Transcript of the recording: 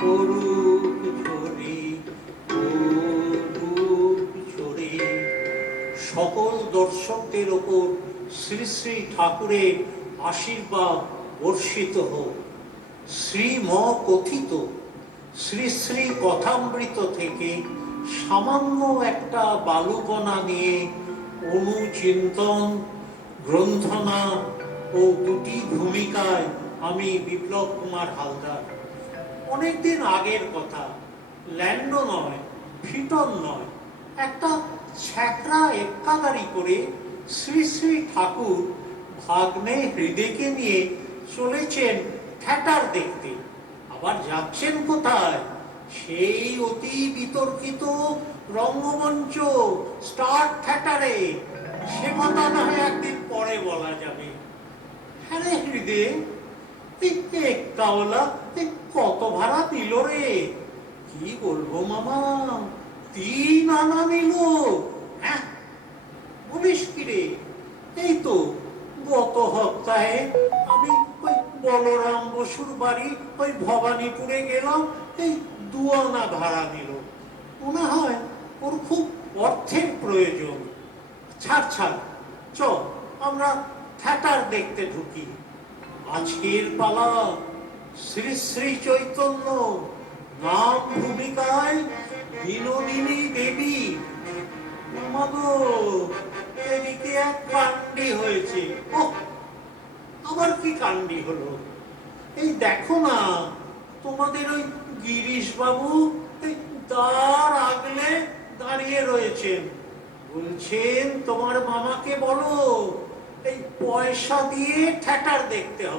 করুক ঝরে, করুক ঝরে। সকল দর্শকদের ওপর শ্রী শ্রী ঠাকুরের আশীর্বাদ বর্ষিত হোক। শ্রীম কথিত শ্রী শ্রী কথামৃত থেকে সামান্য একটা বালুকণা নিয়ে অনুচিন্তন, গ্রন্থনা ও দুটি ভূমিকায় আমি বিপ্লব কুমার হালদার। অনেকদিন আগের কথা, ল্যান্ডো নয়, ফিটন নয়, একটা ছ্যাকড়া এক্কাগাড়ি করে শ্রী শ্রী ঠাকুর ভাগ্নে হৃদয়কে নিয়ে চলেছেন থিয়েটার দেখতে। আবার যাচ্ছেন কোথায়? সেই অতি বিতর্কিত রঙ্গমঞ্চ স্টার থিয়েটারে। সে কথা না হয় একদিন পরে বলা যাবে। হ্যাঁ রে হৃদয়, একাওয়ালা কত ভাড়া দিল রে? কি বলবো মামা, 3 আনা নিল। হ্যাঁ বলিস কি রে? এই তো গত সপ্তাহে আমি ওই বলরাম বসুর বাড়ি ওই ভবানীপুরে গেলাম, এই 2 আনা ভাড়া নিল। মনে হয় ওর খুব অর্থের প্রয়োজন। ছাড় ছাড়, চল আমরা থিয়েটার দেখতে ঢুকি। আজকের পালা শ্রী শ্রী চৈতন্য নাম ভূমিকায় বিনোদিনী দেবী। মাগো, এদিকে এক কাণ্ডি হয়েছে। ও, আবার কি কাণ্ডি হলো? এই দেখো না, তোমাদের ওই গিরিশ বাবু দ্বার আগলে দাঁড়িয়ে রয়েছেন। বলছেন তোমার মামাকে বলো এই পয়সা দিয়ে থিয়েটার দেখতে হবে।